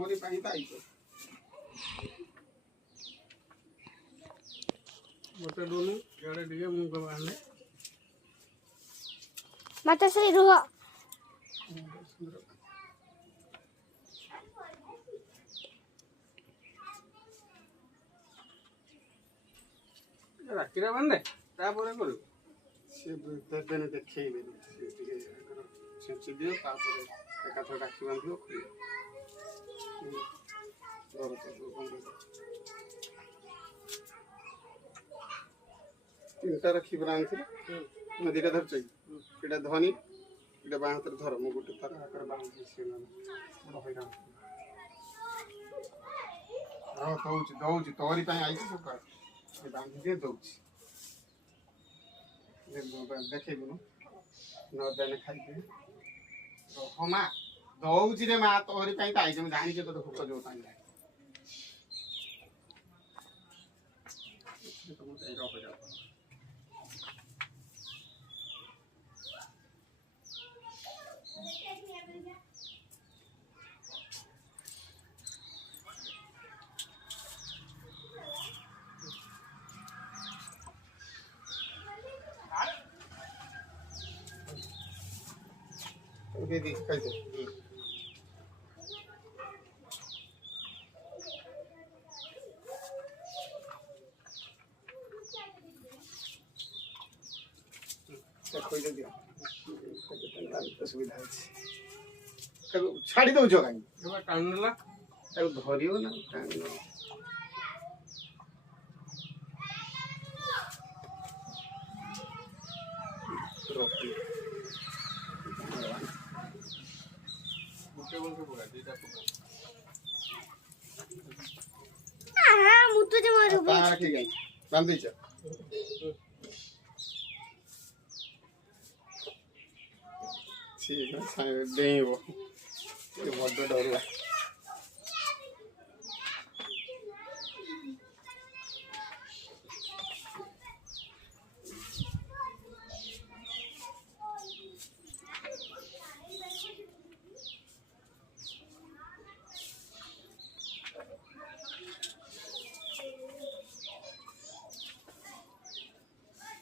मोरी पानी ताई तो मोटे दोनों यारे दिए मुंह का बाहर माता श्री रुह राखी रा बंदे तापर करू से देने देखैबे से टिके सेंसी दियो तापर एका थोड़ा राखी बांधियो खुली और तो बंद तीनटा राखी बनान थे नदीटा धर चाहिए एटा धनी एटा बाह हाथ धर मु गुटे तार आकर बांध से ना बड़ हैरान दौच तोरी पाई आई तो का बांध दे दौच देखे बुनु न देने खाई दे तो हमा दौच रे मा तोरी पाई ताई जे जानि के तो भूख जो ताई तो मु ए रह जा दीदी कैसे खोई दे दियो सुविधा है छाड़ी दो जो काई एबा कानला ताको धरियो ना कान रोकी मुतु जे मारू तार के गई बांधी छ ठीक है साइड देइबो ये बड़ डर